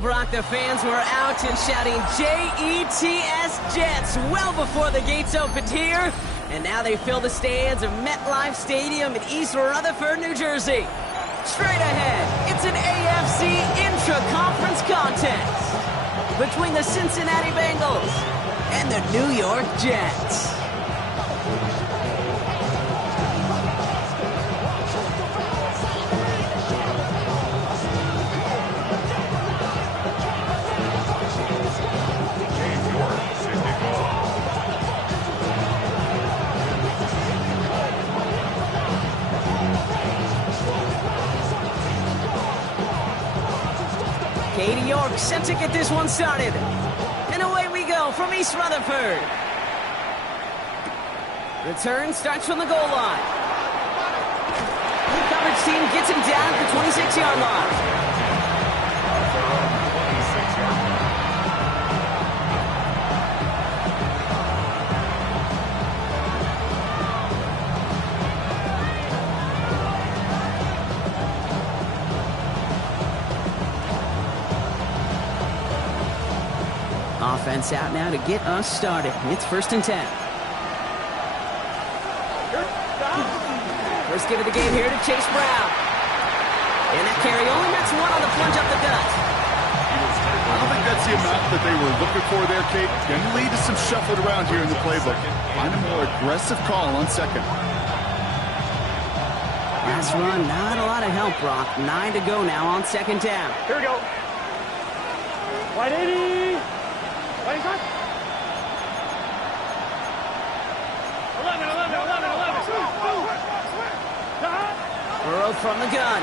Brock, the fans were out and shouting J-E-T-S Jets well before the gates opened here. And now they fill the stands of MetLife Stadium in East Rutherford, New Jersey. Straight ahead, it's an AFC intra-conference contest between the Cincinnati Bengals and the New York Jets. Katie York set to get this one started. And away we go from East Rutherford. Return starts from the goal line. The coverage team gets him down at the 26-yard line. Offense out now to get us started. It's 1st and 10. First give of the game here to Chase Brown. And that carry only gets one on the plunge up the gut. I don't think that's the amount that they were looking for there, Kate. Can lead to some shuffled around here in the playbook. Find a more aggressive call on second. Last run, not a lot of help, Brock. 9 to go now on 2nd down. Here we go. 180. 11. Burrow from the gun.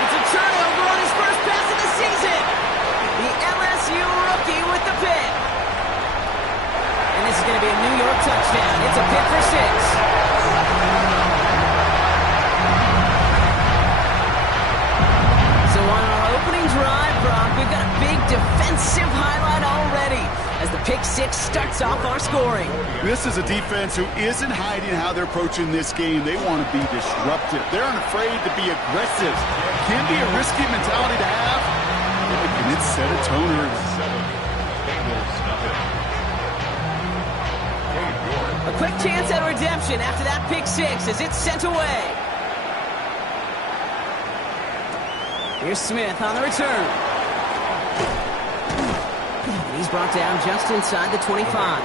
It's a turnover on his first pass of the season. The LSU rookie with the pick. And this is going to be a New York touchdown. It's a pick for 6. So on our opening drive, Brock, we've got a big defensive highlight already as the pick 6 starts off our scoring. This is a defense who isn't hiding how they're approaching this game. They want to be disruptive. They're unafraid to be aggressive. Can be a risky mentality to have. And it set a tone early. A quick chance at redemption after that pick 6 as it's sent away. Here's Smith on the return. He's brought down just inside the 25.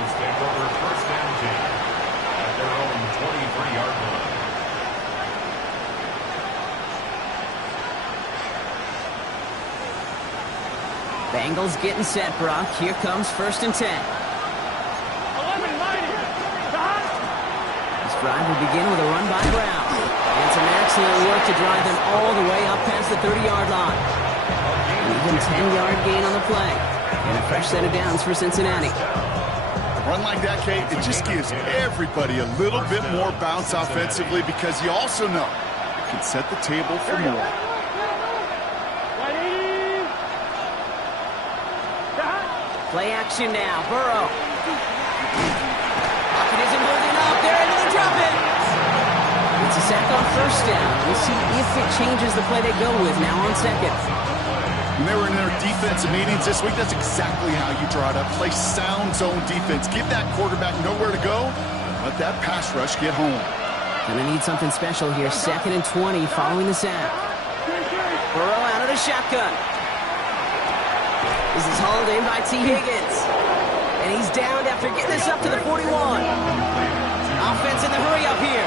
Bengals getting set, Brock. Here comes 1st and 10. This drive will begin with a run by Brown. And some excellent work to drive them all the way up past the 30-yard line. An even 10-yard gain on the play. And a fresh set of downs for Cincinnati. A run like that, Kate, it just gives everybody a little bit more bounce offensively because you also know it can set the table for more. Play action now. Burrow. Pocket isn't holding up. They're able to drop it. It's a sack on 1st down. We'll see if it changes the play they go with now on 2nd. When they were in their defensive meetings this week, that's exactly how you draw it up. Play sound zone defense. Give that quarterback nowhere to go. Let that pass rush get home. Gonna need something special here. 2nd and 20 following the sack. Burrow out of the shotgun. This is hauled in by T. Higgins. And he's downed after getting this up to the 41. Offense in the hurry up here.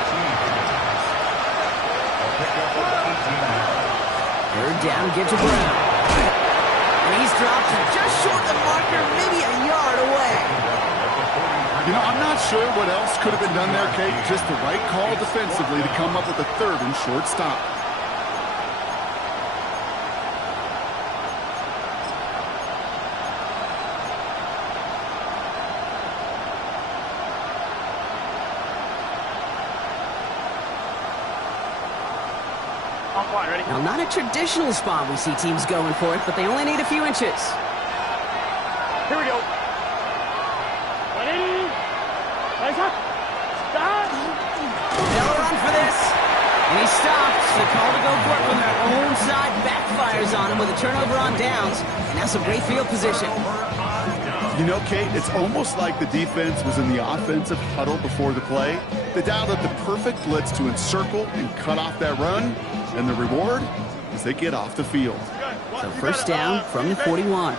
3rd down, give to Brown. And he's dropped just short of the marker, maybe a yard away. You know, I'm not sure what else could have been done there, Kate. Just the right call defensively to come up with a 3rd and short stop. Now, not a traditional spot we see teams going for it, but they only need a few inches. Here we go. 180. Nice up. Stop. They'll run for this. And he stopped the call to go for it from their own side backfires on him with a turnover on downs. And that's some great field position. You know, Kate, it's almost like the defense was in the offensive huddle before the play. They dialed up the perfect blitz to encircle and cut off that run. And the reward is they get off the field. So first down from the 41.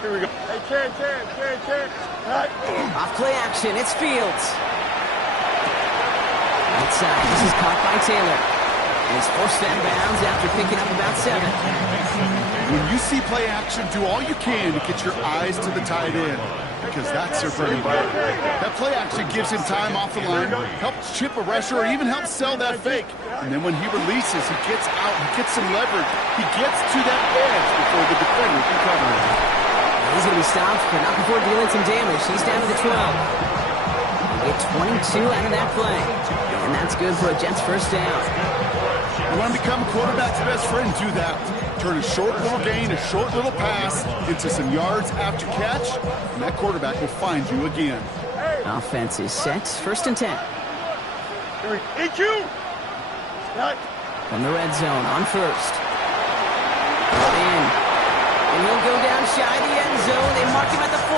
Here we go. Hey, Chad. Off play action, it's Fields. Right side, this is caught by Taylor. And he's forced out of bounds after picking up about 7. When you see play action, do all you can to get your eyes to the tight end, because that's their bread and butter. That play action gives him time off the line, helps chip a rusher, or even helps sell that fake. And then when he releases, he gets out, he gets some leverage. He gets to that edge before the defender can cover him. He's going to be stopped, but not before dealing some damage. He's down to the 12. They get 22 out of that play. And that's good for a Jets first down. You want to become a quarterback's best friend, do that. Turn a short little gain, a short little pass into some yards after catch, and that quarterback will find you again. Offense is set. First and 10. Hit you! From the red zone on first. In. And he'll go down shy of the end zone. They mark him at the 4.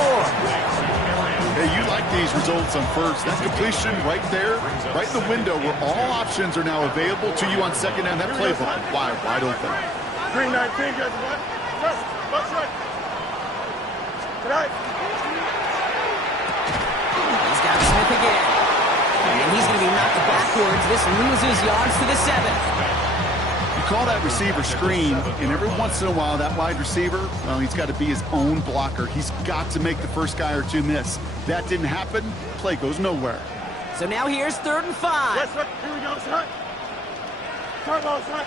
Hey, you like these results on first. That completion right there, right in the window where all options are now available to you on second down. That playbook wide open. 319, guys. What's right? Tonight. He's got Smith again. And he's going to be knocked backwards. This loses yards to the 7. You call that receiver screen, and every once in a while, that wide receiver, well, he's got to be his own blocker. He's got to make the first guy or two miss. That didn't happen. Play goes nowhere. So now here's 3rd and 5. Yes, sir. Here we go, son. Turbo, son.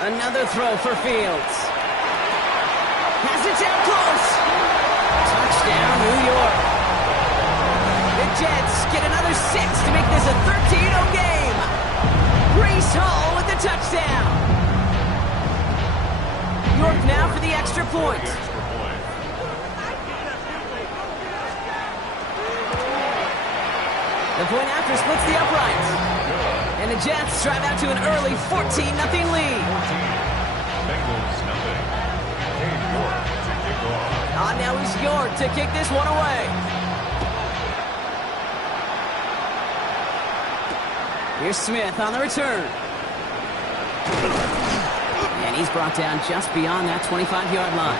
Another throw for Fields. Has it down close. Touchdown, New York. The Jets get another 6 to make this a 13-0 game. Breece Hall with the touchdown. York now for the extra point. The point after splits the uprights. And the Jets drive out to an early 14-0 lead. Now is York to kick this one away. Here's Smith on the return. And he's brought down just beyond that 25-yard line.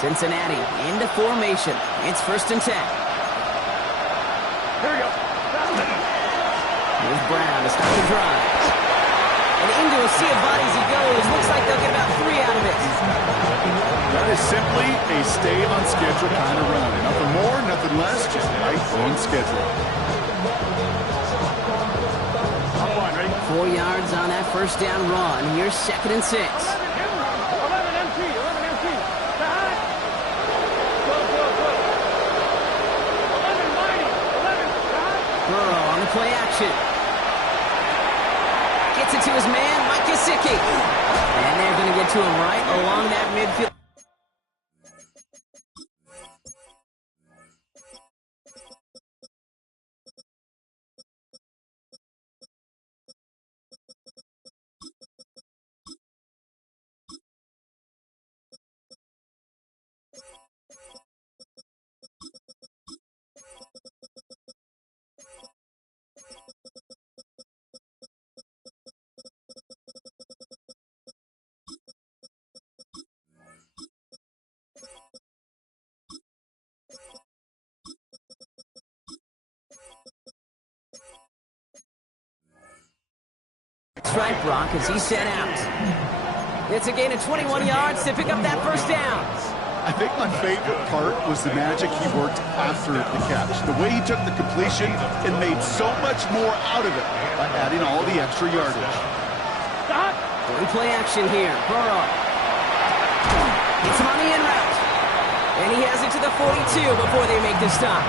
Cincinnati into formation. It's 1st and 10. Here we go. Here's Brown to start the drive. And into a sea of bodies he goes. Looks like they'll get about 3 out of it. That is simply a stay on schedule kind of run. Nothing more, nothing less, just right on schedule. 4 yards on that first down run. Here's 2nd and 6. 11 empty. Burrow on the play action. Gets it to his man, Mike Gesicki. And they're going to get to him right along that midfield. That's right, Brock, as he set out. It's a gain of 21 yards to pick up that first down. I think my favorite part was the magic he worked after the catch. The way he took the completion and made so much more out of it by adding all the extra yardage. Play action here. Burrow. Gets him on the in route. And he has it to the 42 before they make the stop.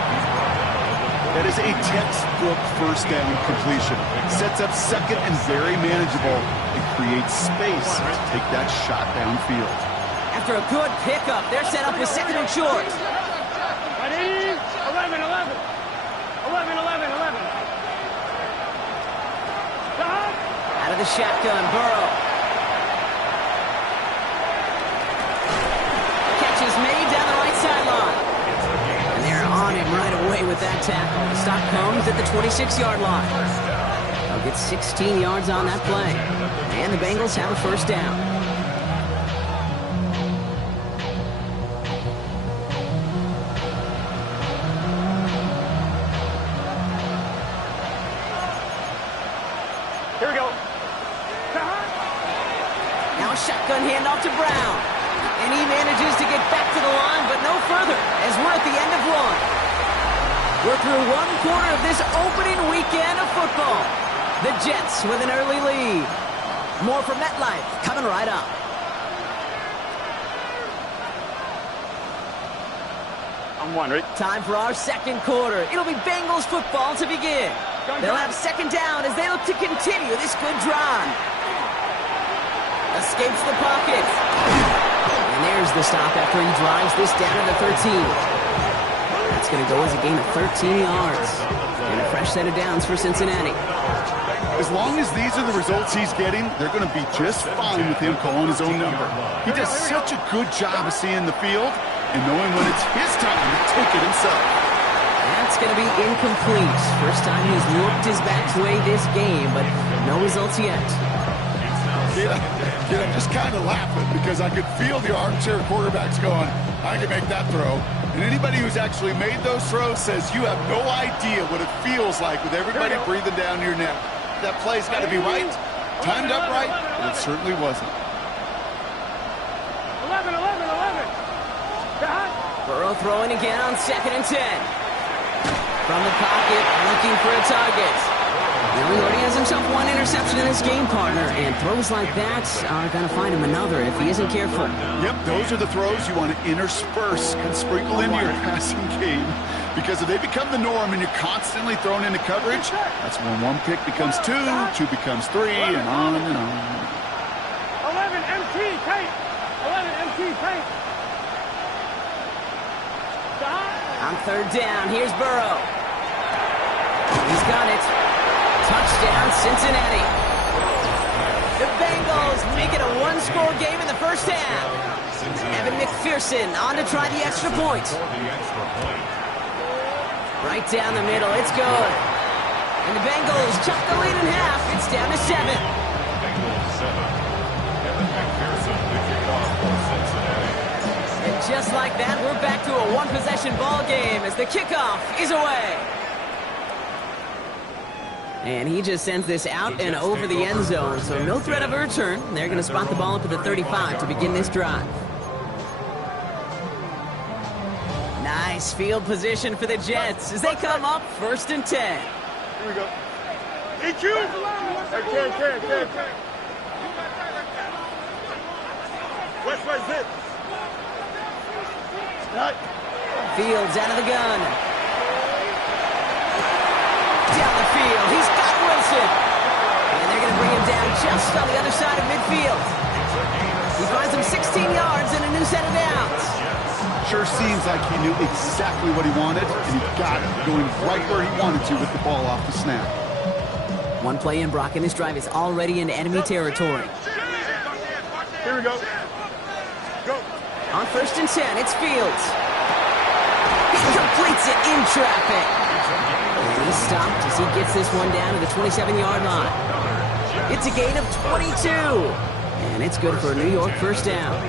That is a textbook first down completion. Sets up second and very manageable. It creates space to take that shot downfield. after a good pickup. They're set up with second and short. Ready? 11, 11. 11, 11, 11. Stop. Out of the shotgun, Burrow. Catch is made down the right sideline. And they're on him right away with that tackle. The stop comes at the 26-yard line. They'll get 16 yards on that play. And the Bengals have a first down. Here we go. Now a shotgun handoff to Brown. And he manages to get back to the line, but no further, as we're at the end of one. We're through one quarter of this opening weekend of football. The Jets with an early lead. More from MetLife coming right up. I'm wondering. Time for our second quarter. It'll be Bengals football to begin. They'll have second down as they look to continue this good drive. Escapes the pocket. And there's the stop after he drives this down to the 13. That's going to go as a gain of 13 yards. And a fresh set of downs for Cincinnati. As long as these are the results he's getting, they're going to be just fine with him calling his own number. He does such a good job of seeing the field and knowing when it's his time to take it himself. That's going to be incomplete. First time he's looked his back way this game, but no results yet. I'm just kind of laughing because I could feel the armchair quarterbacks going, I can make that throw. And anybody who's actually made those throws says you have no idea what it feels like with everybody breathing down your neck. That play's got to be right, timed up right, but it certainly wasn't. 11, 11, 11. Burrow throwing again on 2nd and 10. From the pocket, looking for a target. Now he already has himself one interception in this game, partner, and throws like that are going to find him another if he isn't careful. Yep, those are the throws you want to intersperse and sprinkle into your passing game, because if they become the norm and you're constantly thrown into coverage, that's when one pick becomes two becomes three, and on and on. 11 MT tight. 11 MT tight. On 3rd down, here's Burrow. He's got it. Touchdown, Cincinnati. The Bengals make it a one-score game in the first half. Evan McPherson on to try the extra point. Right down the middle, it's good. And the Bengals chop the lead in half. It's down to 7. And just like that, we're back to a one-possession ball game as the kickoff is away. And he just sends this out and over the end zone, so no threat of a return. They're going to spot the ball up at the 35 to begin this drive. Nice field position for the Jets as they come up 1st and 10. Here we go. EQ. Okay. West, zip. Fields out of the gun. Down the field. He's got Wilson. And they're going to bring him down just on the other side of midfield. He finds him 16 yards and a new set of downs. Sure seems like he knew exactly what he wanted, and he got it, going right where he wanted to with the ball off the snap. One play in, Brock, and this drive is already into enemy territory. Here we go. Go. On 1st and 10, it's Fields. He completes it in traffic. And he's stopped as he gets this one down to the 27-yard line. It's a gain of 22. And it's good for a New York first down.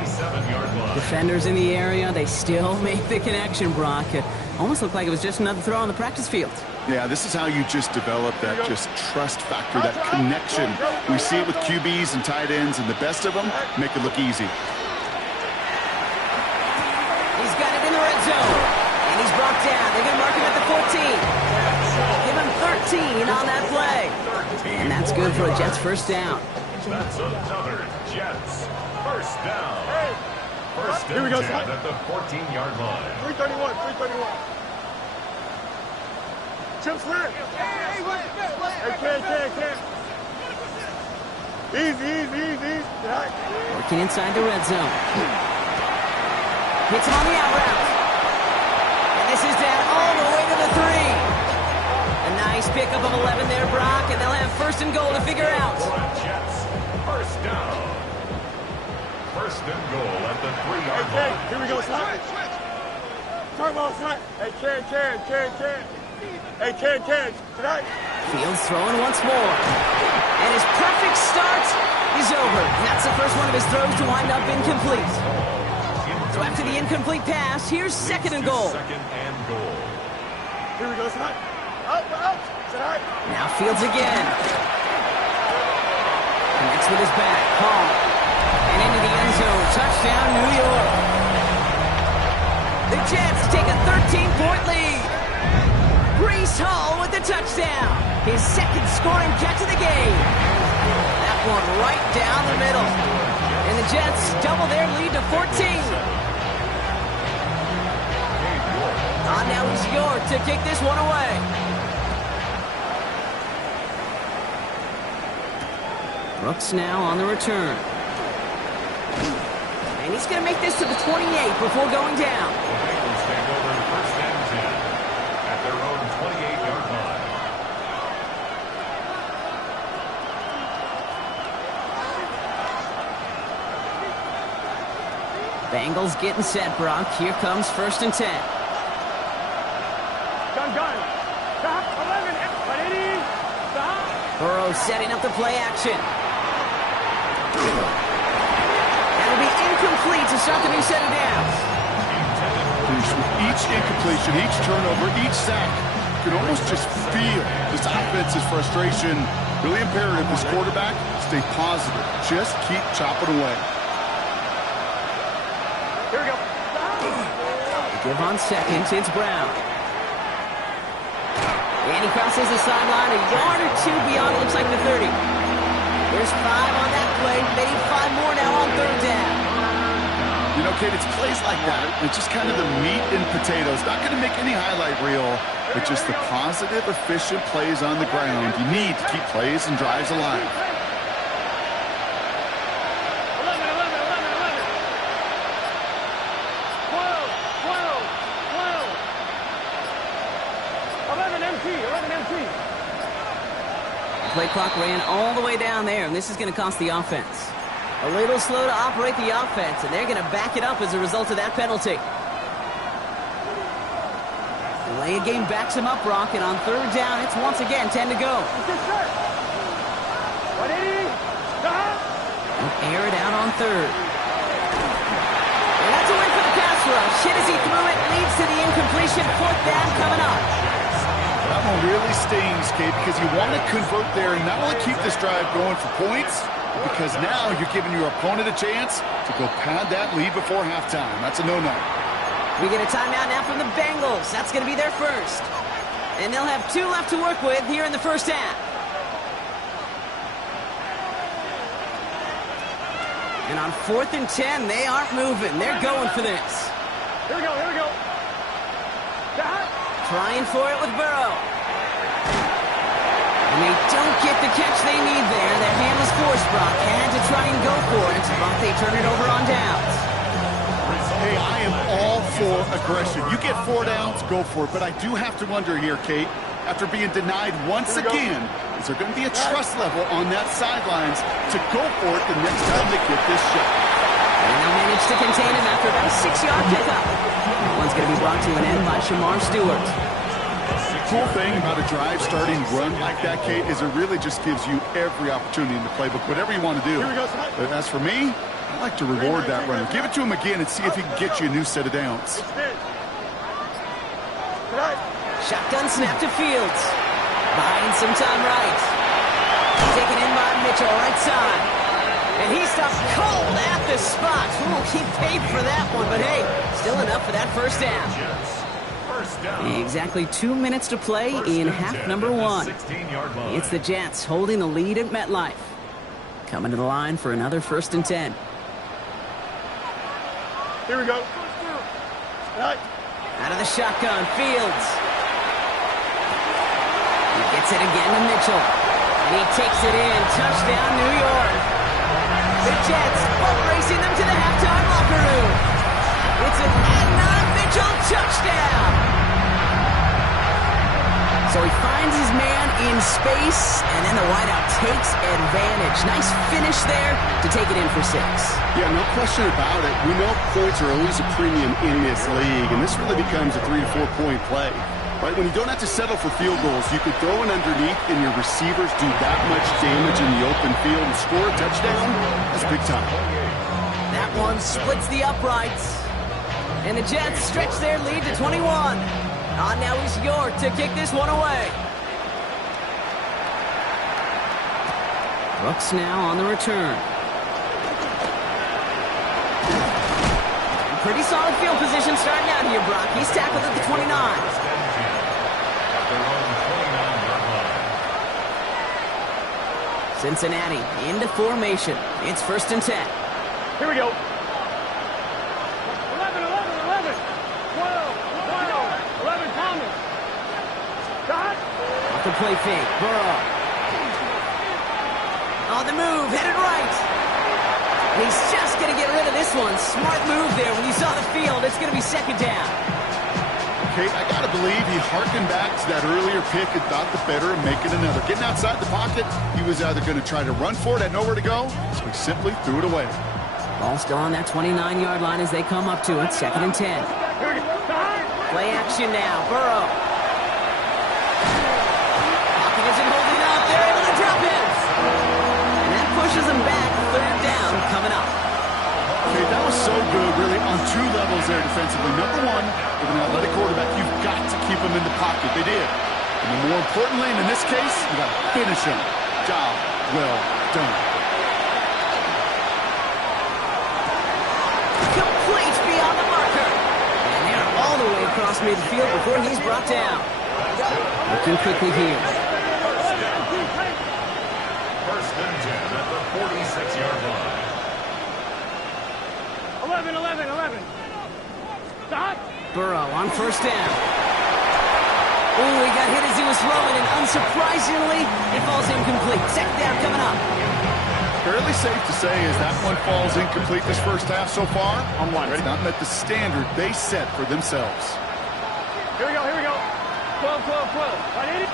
Defenders in the area, they still make the connection, Brock. It almost looked like it was just another throw on the practice field. Yeah, this is how you just develop that just trust factor, that connection. We see it with QBs and tight ends, and the best of them make it look easy. He's got it in the red zone. And he's brought down. They're going to mark him at the 14. Give him 13 on that play. And that's good for a Jets first down. That's another Jets first down. First Here we go, 10 at the 14-yard line. 331. Chip slip. Okay. Easy. Working inside the red zone. Hits him on the out route. And this is down all the way to the 3. A nice pickup of 11 there, Brock, and they'll have first and goal to figure out. Jets, first down. First and goal at the 3-yard Okay, line. here we go, son. Turbo, son. Hey, Chan. Hey, Chan. Tonight. Fields throwing once more. And his perfect start is over. And that's the first one of his throws to wind up incomplete. So after the incomplete pass, here's second and goal. Second and goal. Here we go, son. Out. Tonight. Now Fields again. Connects with his back. Hall. And into the end zone. Touchdown, New York. The Jets take a 13-point lead. Breece Hall with the touchdown. His second scoring catch of the game. That one right down the middle. And the Jets double their lead to 14. Now it's York to kick this one away. Brooks now on the return. And he's going to make this to the 28 before going down. The Bengals take over first and 10 at their own 28-yard line. Bengals getting set, Brock. Here comes first and 10. Gun. Stop. 11. 180. Stop. Burrow setting up the play action. That'll be incomplete to start the new set of downs. With each incompletion, each turnover, each sack, you can almost just feel this offense's frustration. Really imperative, this quarterback, stay positive. Just keep chopping away. Here we go. Give on seconds, it's Brown. And he crosses the sideline a yard or two beyond, it looks like the 30. There's 5 on that play. They need 5 more now on third down. You know, Kate, it's plays like that. It's just kind of the meat and potatoes. Not going to make any highlight reel, but just the positive, efficient plays on the ground. You need to keep plays and drives alive. 11 MT. Play clock ran all the way down there, and this is going to cost the offense. A little slow to operate the offense, and they're going to back it up as a result of that penalty. Delay of game backs him up, Brock, and on third down, it's once again 10 to go. 180. Air it out on third. And that's a win for the pass rush. Hit as he threw it, leads to the incompletion. Fourth down coming up. That one really stings, Kate, because you want to convert there and not only keep this drive going for points, because now you're giving your opponent a chance to go pad that lead before halftime. That's a no-no. We get a timeout now from the Bengals. That's going to be their first. And they'll have 2 left to work with here in the first half. And on 4th and 10, they aren't moving. They're going for this. Here we go. Trying for it with Burrow. And they don't get the catch they need there. Their hand was forced, Brock. Had to try and go for it. Brock, they turn it over on downs. Hey, I am all for aggression. You get 4 downs, go for it. But I do have to wonder here, Kate, after being denied once again, is there going to be a trust level on that sidelines to go for it the next time they get this shot? And they'll manage to contain him after about a 6-yard pickup. That one's going to be brought to an end by Shamar Stewart. The cool thing about a drive starting run like that, Kate, is it really just gives you every opportunity in the playbook, whatever you want to do. But as for me, I like to reward that runner. Give it to him again and see if he can get you a new set of downs. Shotgun snap to Fields. Buying some time right. Taken in by Mitchell, right side. And he stopped cold at the spot. Ooh, he paid for that one, but hey, still enough for that first down. Exactly 2 minutes to play in half number 1. It's the Jets holding the lead at MetLife. Coming to the line for another 1st and 10. Here we go. Out of the shotgun, Fields. He gets it again to Mitchell. And he takes it in. Touchdown, New York. The Jets boat racing them to the halftime locker room. It's an Adnan Mitchell touchdown. So he finds his man in space, and then the wideout takes advantage. Nice finish there to take it in for 6. Yeah, no question about it. We know points are always a premium in this league, and this really becomes a 3 to 4 point play. Right, when you don't have to settle for field goals, you could throw it underneath and your receivers do that much damage in the open field and score a touchdown. That's big time. That one splits the uprights. And the Jets stretch their lead to 21. Now he's York to kick this one away. Brooks now on the return. Pretty solid field position starting out here, Brock. He's tackled at the 29. Cincinnati into formation. It's 1st and 10. Here we go. 11, 11, 11. 12, 11, Thomas. Shot. Off the play fake. Burrow. On the move, headed right. And he's just going to get rid of this one. Smart move there. When you saw the field, it's going to be 2nd down. Okay, I got to believe he harkened back to that earlier pick and thought the better of making another. Getting outside the pocket, he was either going to try to run for it, had nowhere to go, so he simply threw it away. Ball still on that 29-yard line as they come up to it. 2nd and 10. Play action now. Burrow. Pocket isn't holding up. They're able to drop it. And that pushes them back. 3rd down coming up. Okay, that was so good, really, on 2 levels there defensively. Number one, with an athletic quarterback, you've got to keep him in the pocket. They did. And then more importantly, and in this case, you got to finish him. Job well done. Complete beyond the marker. And they're all the way across midfield before he's brought down. Looking quickly here. 1st and 10 at the 46-yard line. 11, 11, 11. Stop. Burrow on 1st down. Oh, he got hit as he was throwing, and unsurprisingly, it falls incomplete. 2nd down coming up. Fairly safe to say as that one falls incomplete this first half so far. On one, ready? It's not met the standard they set for themselves. Here we go, here we go. 12, 12, 12. I need it.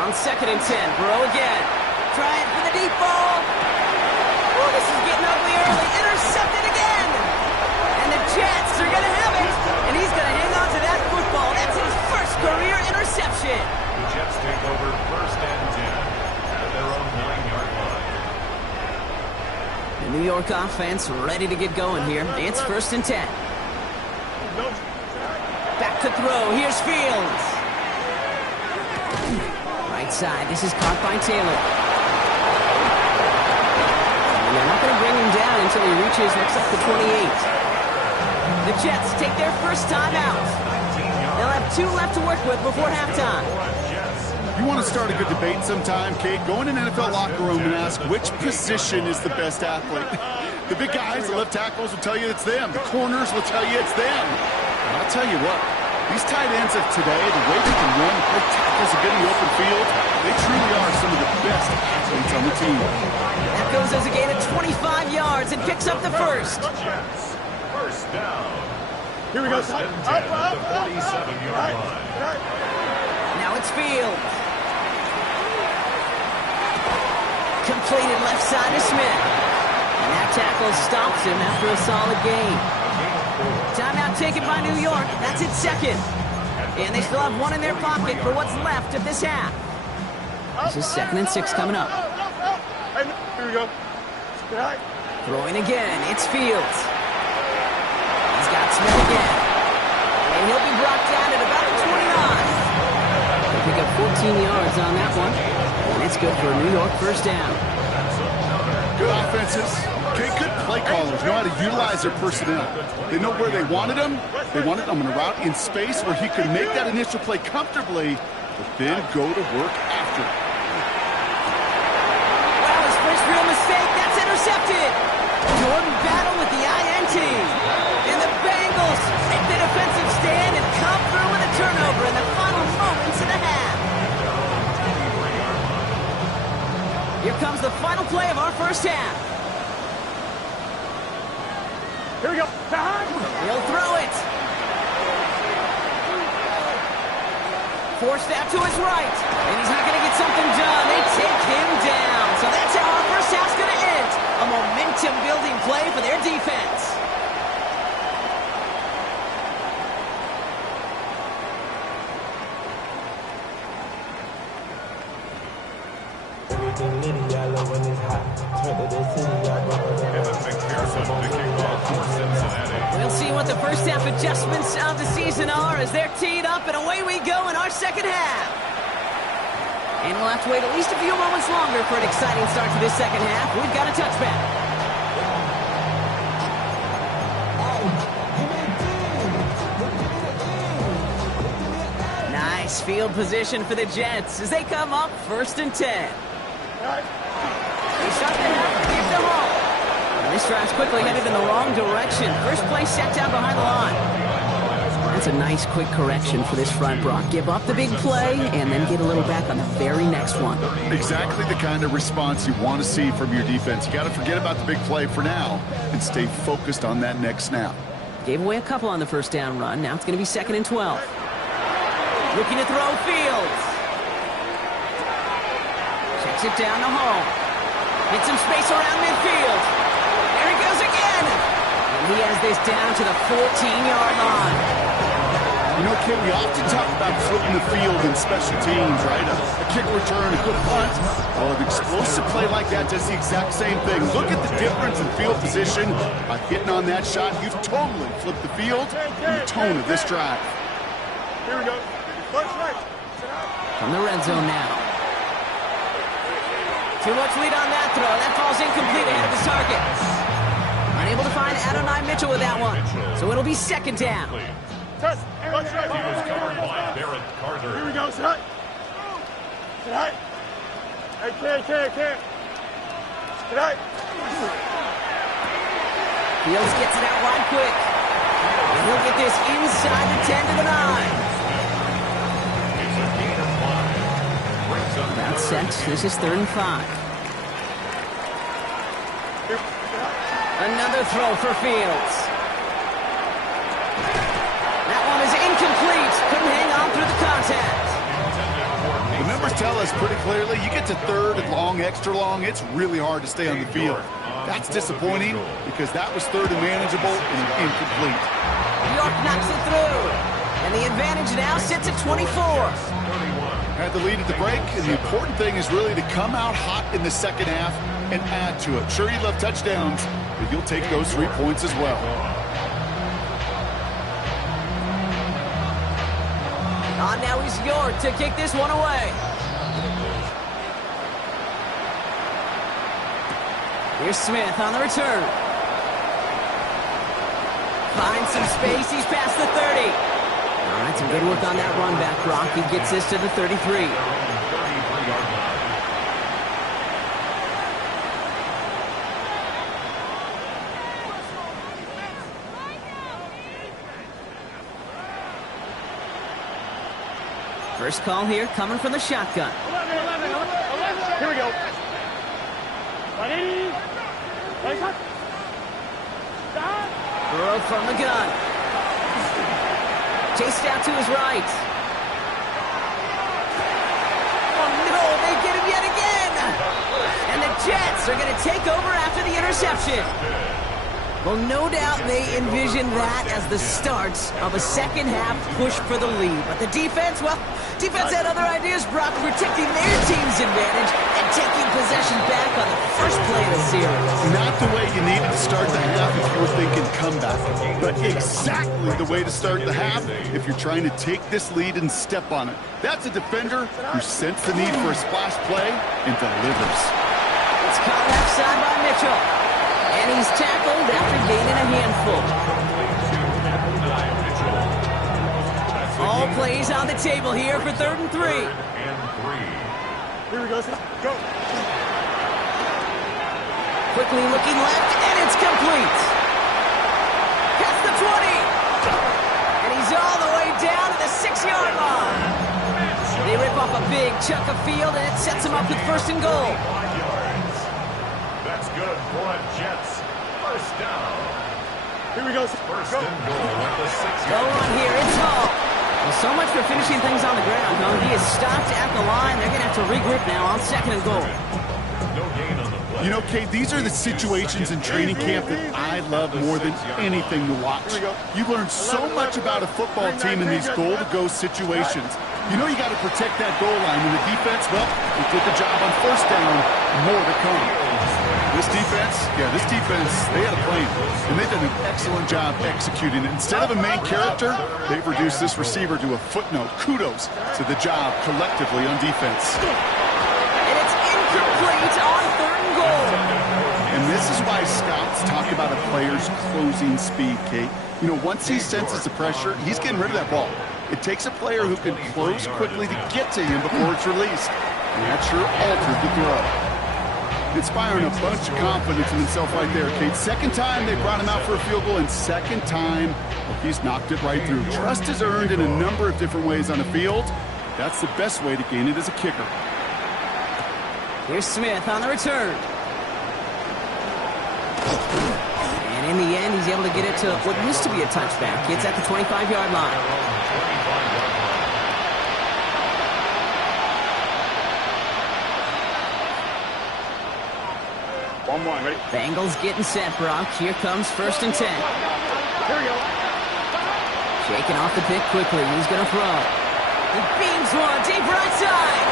On 2nd and 10, Burrow again. Trying for the deep ball. Oh, this is getting ugly early. Intercepted again. And the Jets are going to have it. And he's going to hang on to that football. That's his first career interception. The Jets take over 1st and 10 at their own 9-yard line. The New York offense ready to get going here. It's 1st and 10. Back to throw. Here's Fields. Right side. This is caught by Taylor. They're not going to bring him down until he reaches what's up to 28. The Jets take their first time out. They'll have 2 left to work with before halftime. You want to start a good debate sometime, Kate? Go in an NFL locker room and ask which position is the best athlete. The big guys, the left tackles will tell you it's them. The corners will tell you it's them. But I'll tell you what, these tight ends of today, the way they can run, play tackles and get in the open field, they truly are some of the best athletes on the team. That goes as a gain of 25 yards and picks up the first. 1st down. Here we go. 1st and 10 at the 47-yard line. Now it's Fields. Completed left side to Smith. And that tackle stops him after a solid gain. Timeout taken by New York. That's its 2nd. And they still have 1 in their pocket for what's left of this half. This is 2nd and 6 coming up. Here we go. Throwing again. It's Fields. He's got Smith again. And he'll be brought down at about 29. They'll pick up 14 yards on that one. And it's good for a New York 1st down. Good offenses. Okay, good play callers know how to utilize their personnel. They know where they wanted him. They wanted him in a route in space where he could make that initial play comfortably, but then go to work after. Well, his first real mistake, that's intercepted. Jordan Battle with the INT. And the Bengals take the defensive stand and come through with a turnover in the final moments of the half. Here comes the final play of our first half. Here we go. Forced out to his right. And he's not going to get something done. They take him down. So that's how our first half's going to end. A momentum-building play for their defense. We'll see what the first half adjustments of the season are as they're teed up, and away we go in our second half. And we'll have to wait at least a few moments longer for an exciting start to this second half. We've got a touchback. Nice field position for the Jets as they come up 1st and 10. They start the half, keep them home. And this drive's quickly headed in the wrong direction. First play set down behind the line. That's a nice quick correction for this front, Brock. Give up the big play and then get a little back on the very next one. Exactly the kind of response you want to see from your defense. You got to forget about the big play for now and stay focused on that next snap. Gave away a couple on the first down run. Now it's going to be 2nd and 12. Looking to throw Fields. Checks it down to Hall. Hits some space around midfield. There he goes again. And he has this down to the 14-yard line. You know, Kim, we often talk about flipping the field in special teams, right? A kick return, a good punt. Well, an explosive play like that does the exact same thing. Look at the difference in field position. By hitting on that shot, you've totally flipped the field and the tone of this drive. Here we go. From the red zone now. Too much lead on that throw. That falls incomplete ahead of his target. Unable to find Adonai Mitchell with that one. So it'll be 2nd down. Touch. He was covered by Barrett Carter. Here we go. Sit high. Sit high. Hey, can't. Sit high. Fields gets it out wide quick. And he'll get this inside the 10 to the 9. About set. This is 3rd and 5. Another throw for Fields. That one is incomplete. Couldn't hang on through the contact. The numbers tell us pretty clearly, you get to 3rd and long, extra long, it's really hard to stay on the field. That's disappointing because that was 3rd and manageable and incomplete. York knocks it through. And the advantage now sits at 24. Had the lead at the break, and the important thing is really to come out hot in the second half and add to it. Sure, you love touchdowns, but you'll take those 3 points as well. On now is York to kick this one away. Here's Smith on the return. Finds some space. He's past the 30. All right, some good work on that run back, Brock. He gets this to the 33. First call here coming from the shotgun. 11. Here we go. Ready? Throw from the gun. Chased out to his right. Oh, no, they get him yet again. And the Jets are going to take over after the interception. Well, no doubt they envision that as the start of a second half push for the lead. But the defense, well, defense had other ideas, Brock, protecting their team's advantage and taking possession back on the first play of the series. Not the way you needed to start the half if you were thinking comeback, but exactly the way to start the half if you're trying to take this lead and step on it. That's a defender who sensed the need for a splash play and delivers. It's caught left side by Mitchell. And he's tackled after gaining a handful. All plays on the table here for 3rd and 3. Here we go. Go. Quickly looking left, and it's complete. Past the 20. And he's all the way down to the 6-yard line. They rip off a big chunk of field, and it sets him up with 1st and goal. That's good for a Jets first down. Here we go. First and goal at the 6-yard line. Go on here, it's Hall. Well, so much for finishing things on the ground, huh? He is stopped at the line. They're going to have to regroup now on 2nd and goal. No gain on the play. You know, Kate, these are the situations in training camp that I love more than anything to watch. You learn so much about a football team in these goal-to-go situations. You know you got to protect that goal line. And the defense, well, they did the job on 1st down. More to come. This defense, they had a plan. And they've done an excellent job executing it. Instead of a main character, they've reduced this receiver to a footnote. Kudos to the job collectively on defense. And it's incomplete on 3rd and goal. And this is why scouts talk about a player's closing speed, Kate. You know, once he senses the pressure, he's getting rid of that ball. It takes a player who can close quickly to get to him before it's released. And that sure altered the throw. Inspiring a bunch of confidence in himself right there, Kate. 2nd time they brought him out for a field goal, and 2nd time, well, he's knocked it right through. Trust is earned in a number of different ways on the field. That's the best way to gain it as a kicker. Here's Smith on the return. And in the end, he's able to get it to what used to be a touchback. It's at the 25-yard line. 1-1, ready? Bengals getting set, Brock. Here comes 1st and 10. Here we go. Shaking off the pick quickly. He's going to throw. He beams one deep right side.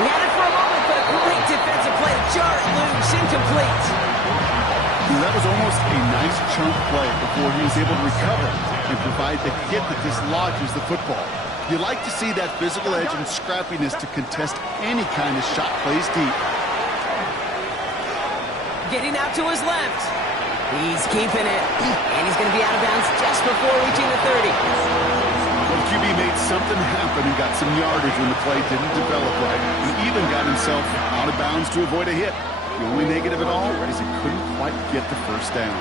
He had it for a moment, but a great defensive play to jar it loose. Incomplete. That was almost a nice chunk play before he was able to recover and provide the hit that dislodges the football. You like to see that physical edge and scrappiness to contest any kind of shot plays deep. Getting out to his left. He's keeping it. And he's going to be out of bounds just before reaching the 30. The QB made something happen and got some yardage when the play didn't develop right. He even got himself out of bounds to avoid a hit. The only negative at all is he couldn't quite get the 1st down.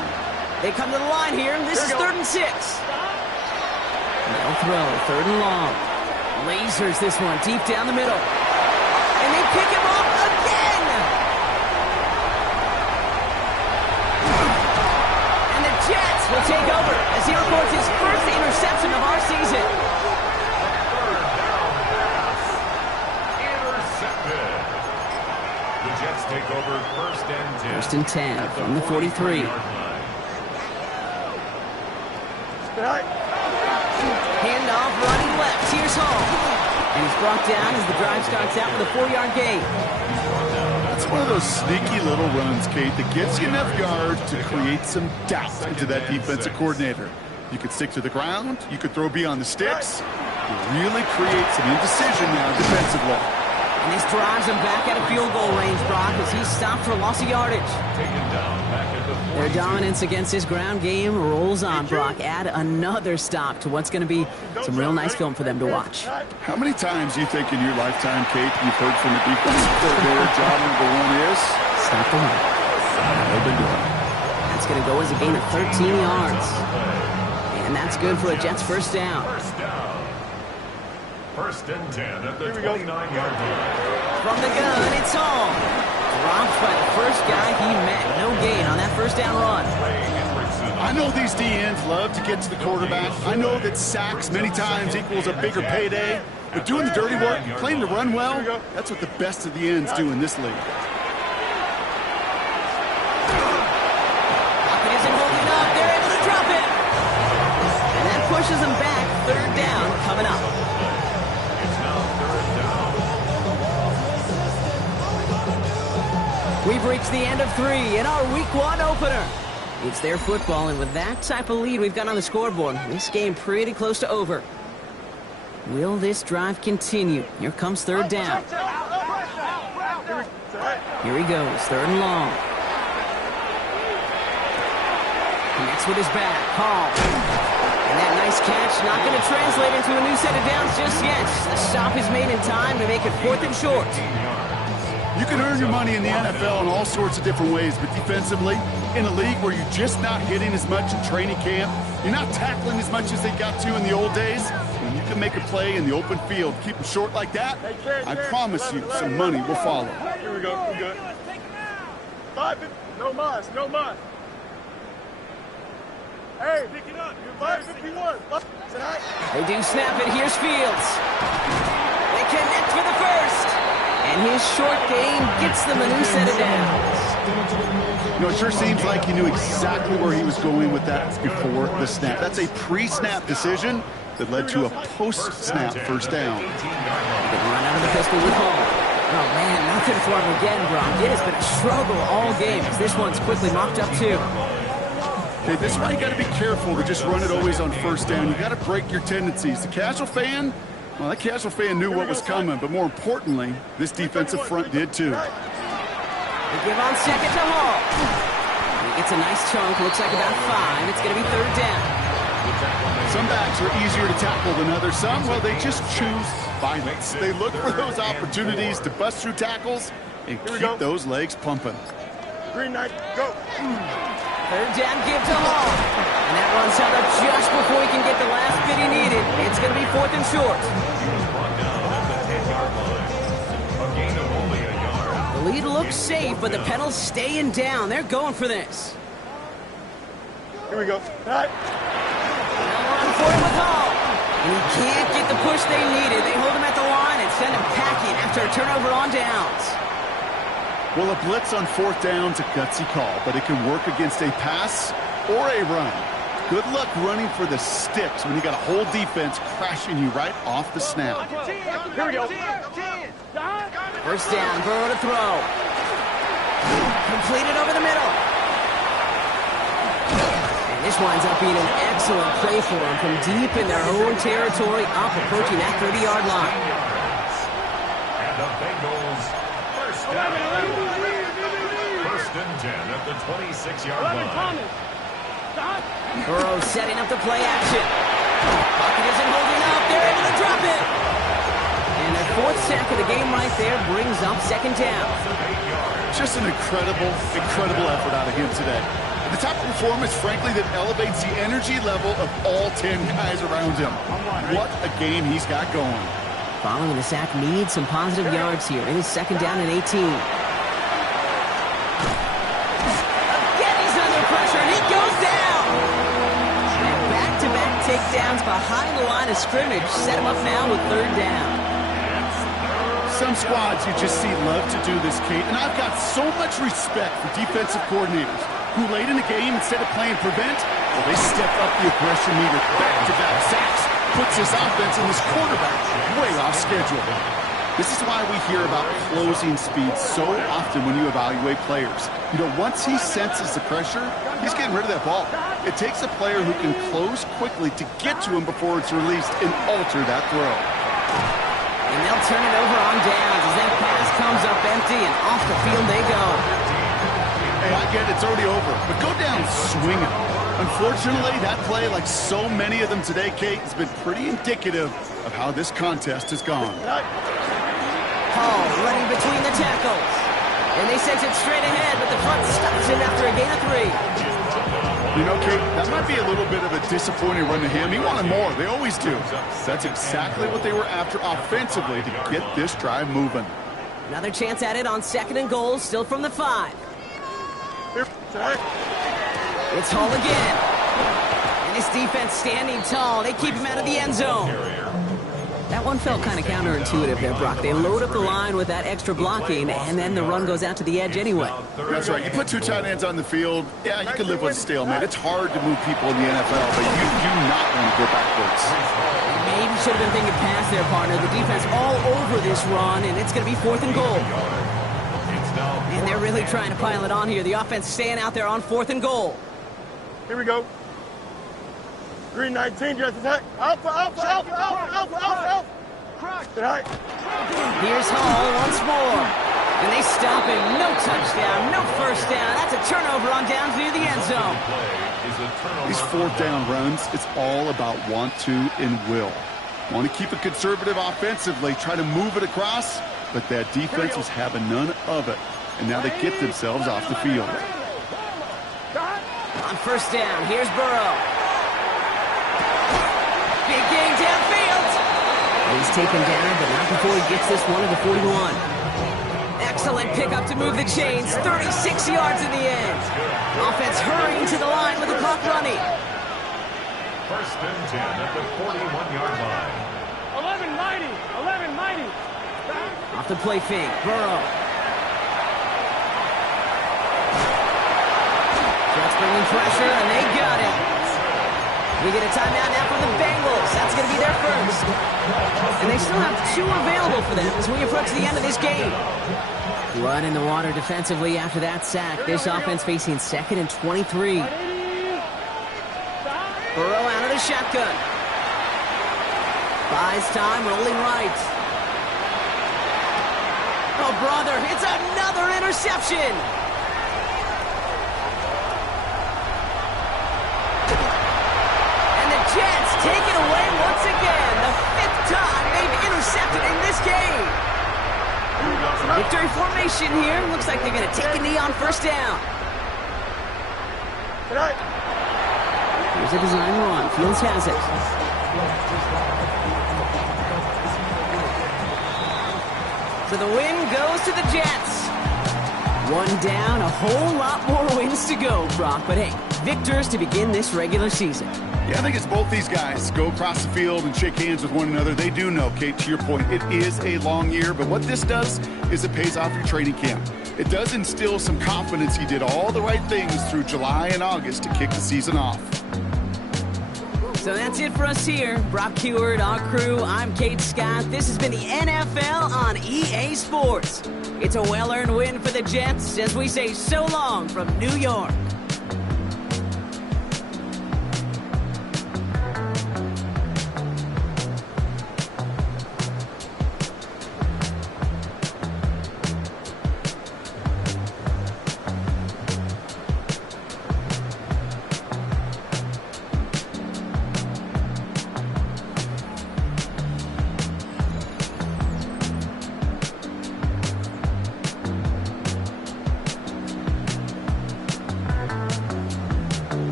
They come to the line here. This is 3rd and 6. No throw. 3rd and long. Lasers this one deep down the middle. And they pick him up again. And the Jets will take over as he records his 1st interception of our season. 3rd down pass. Intercepted. The Jets take over 1st and 10. 1st and 10 from the 43. Handoff running left. Here's Hall. And he's brought down as the drive starts out with a 4-yard gain. That's one of those sneaky little runs, Kate, that gets you enough yards to create some doubt into that defensive coordinator. You could stick to the ground. You could throw beyond the sticks. You really create some indecision now defensively. And this drives him back at a field goal range, Brock, as he's stopped for loss of yardage. Taken down back at the 42. Their dominance against his ground game rolls on, Brock. Add another stop to what's going to be some real nice film for them to watch. How many times do you think in your lifetime, Kate, you've heard from the defensive coordinator job number 1 is? Stop the run. They've been doing it. That's going to go as a gain of 13 yards. And that's good for a Jets 1st down. 1st down. 1st and 10 at the 29-yard line. From the gun, it's Hall. Dropped by the first guy he met. No gain on that 1st down run. I know these DNs love to get to the quarterback. I know that sacks many times equals a bigger payday. But doing the dirty work, playing to run well, that's what the best of the ends do in this league. Pocket isn't holding up. They're able to drop it. And that pushes them back. 3rd down coming up. We've reached the end of 3 in our Week 1 opener. It's their football, and with that type of lead we've got on the scoreboard, this game pretty close to over. Will this drive continue? Here comes 3rd down. Here he goes, 3rd and long. Connects with his back, Hall. And that nice catch not going to translate into a new set of downs just yet. The stop is made in time to make it 4th and short. You can earn your money in the NFL in all sorts of different ways, but defensively, in a league where you're just not hitting as much in training camp, you're not tackling as much as they got to in the old days, when you can make a play in the open field, keep them short like that, I promise you some money will follow. Here we go. We're good. 5, no muss, no muss. Hey, pick it up. You're 551. They do snap it. Here's Fields. They connect for the first. And his short game gets them a new set of downs. You know, it sure seems like he knew exactly where he was going with that before the snap. That's a pre-snap decision that led to a post-snap first down. Good run out of the pistol with Hall. Oh, man, nothing for him again, Brock. It has been a struggle all game as this one's quickly mocked up, too. Okay, this is why you got to be careful to just run it always on first down. You got to break your tendencies. The casual fan, well, that casual fan knew what was coming, but more importantly, this defensive front did, too. They give on second to Hall. He gets a nice chunk, looks like about 5. It's going to be third down. Some backs are easier to tackle than others. Some, well, they just choose violence. They look for those opportunities to bust through tackles and keep those legs pumping. Green knight, go. Third down, give to Hall. And that runs out up just before he can get the last bit he needed. It's going to be 4th and short. The lead looks safe, but the Pedals staying down. They're going for this. Here we go. All right. For him with Hall. And he can't get the push they needed. They hold him at the line and send him packing after a turnover on downs. Well, a blitz on 4th down's a gutsy call, but it can work against a pass or a run. Good luck running for the sticks when you got a whole defense crashing you right off the snap. Here we go. First down, Burrow to throw. Completed over the middle. This winds up being an excellent play for them from deep in their own territory, up approaching that 30-yard line. And the Bengals, first down. First and 10 at the 26-yard line. Burrow setting up the play action. Pocket isn't holding up. They're able to drop it. And their 4th sack of the game right there brings up second down. Just an incredible effort out of him today. The type of performance, frankly, that elevates the energy level of all 10 guys around him. What a game he's got going. Following the sack needs some positive yards here. It is second down and 18. Again, he's under pressure, and he goes down. And back-to-back takedowns behind the line of scrimmage set him up now with third down. Some squads you just see love to do this, Kate, and I've got so much respect for defensive coordinators who late in the game, instead of playing prevent, well, they step up the aggression meter. Back-to-back sacks puts this offense and this quarterback way off schedule. This is why we hear about closing speed so often when you evaluate players. You know, once he senses the pressure, he's getting rid of that ball. It takes a player who can close quickly to get to him before it's released and alter that throw. And they'll turn it over on downs as that pass comes up empty, and off the field they go. Hey, I get it's already over, but go down swinging. Unfortunately, that play, like so many of them today, Kate, has been pretty indicative of how this contest has gone. Hall running between the tackles. And they sent it straight ahead, but the front stops him after a gain of 3. You know, Kate, that might be a little bit of a disappointing run to him. He wanted more. They always do. That's exactly what they were after offensively to get this drive moving. Another chance at it on second and goal, still from the 5. It's Hall again. And this defense standing tall. They keep him out of the end zone. That one felt kind of counterintuitive there, Brock. They load up the line with that extra blocking, and then the run goes out to the edge anyway. That's right. You put 2 tight ends on the field, yeah, you can live with a stalemate. It's hard to move people in the NFL, but you do not want to go backwards. Maybe should have been thinking pass there, partner. The defense all over this run, and it's going to be 4th and goal. And they're really trying to pile it on here. The offense staying out there on 4th and goal. Here we go. Green 19, just attack. Alpha. Tonight. Here's Hall once more. And they stop him. No touchdown, no first down. That's a turnover on downs near the end zone. These 4th down runs, it's all about want to and will. Want to keep it conservative offensively, try to move it across, but that defense was having none of it. And now they get themselves off the field. On first down, here's Burrow. Big game downfield. He's taken down, but not before he gets this one to the 41. Excellent pickup to move the chains. 36 yards in the end. Offense hurrying to the line with the clock running. First and 10 at the 41-yard line. 11 mighty. 11 mighty. Off the play fake. Burrow. Jets bringing pressure, and they got it. We get a timeout now from the Bengals. That's going to be their first. And they still have 2 available for them as we approach the end of this game. Blood in the water defensively after that sack. This offense facing 2nd and 23. Burrow out of the shotgun. Buys time, rolling right. Oh, brother, it's another interception. And the Jets take it away once again. The 5th time they've intercepted in this game. Victory formation here. Looks like they're going to take a knee on first down. Here's a design run. Fields has it. So the win goes to the Jets. 1 down, a whole lot more wins to go, Brock. But hey, victors to begin this regular season. Yeah, I think it's both these guys go across the field and shake hands with one another. They do know, Kate, to your point, it is a long year. But what this does is it pays off your training camp. It does instill some confidence. He did all the right things through July and August to kick the season off. So that's it for us here. Brock Heward, our crew, I'm Kate Scott. This has been the NFL on EA Sports. It's a well-earned win for the Jets as we say so long from New York.